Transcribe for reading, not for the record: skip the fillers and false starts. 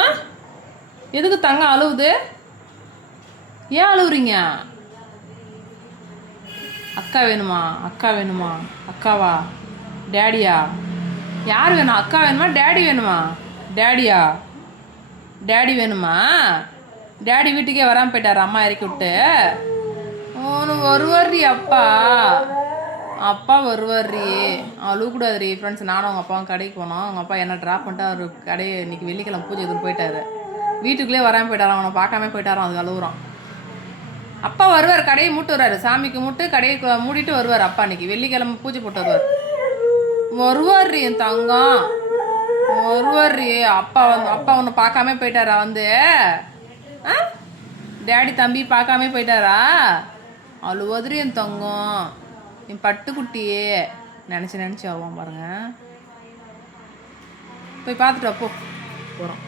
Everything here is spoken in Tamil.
ஆ எதுக்கு தங்கம் அழுவுது? ஏன் அழுவுறீங்க? அக்கா வேணுமா? அக்கா வேணுமா? அக்காவா? டேடியா? யார் வேணும்? அக்கா வேணுமா டேடி வேணுமா? டேடியா? டேடி வேணுமா? டேடி வீட்டுக்கே வராமல் போயிட்டார் அம்மா இறக்கி விட்டு. ஒன்று வருவார்ரி அப்பா. அப்பா வருவார்ரி. அழுவக்கூடாதுரி ஃப்ரெண்ட்ஸ். நானும் அவங்க அப்பாவும் கடைக்கு போனோம். அவங்க அப்பா என்ன ட்ராப் பண்ணிட்டு அவர் கடையை இன்னைக்கு வெள்ளிக்கிழமை பூஜை எதுவும் போயிட்டாரு. வீட்டுக்குள்ளே வராமல் போயிட்டாராம். அவனை பார்க்காம போயிட்டாராம். அது அழுகுறான். அப்பா வருவார், கடையை மூட்டு வருவார். சாமிக்கு மூட்டு கடையை மூடிட்டு வருவார் அப்பா. இன்னைக்கு வெள்ளிக்கிழமை பூஜை போட்டு வருவார். வருவார்ரி என் தங்கம். வருவார்ரி. அப்பா ஒன்று பார்க்காம போயிட்டாரா வந்து? ஆ டேடி தம்பி பார்க்காம போயிட்டாரா? அழுவதுரி என் தங்கம். என் பட்டுக்குட்டியே நினச்சி ஆகும் பாருங்க. போய் பார்த்துட்டு அப்போ போகிறோம்.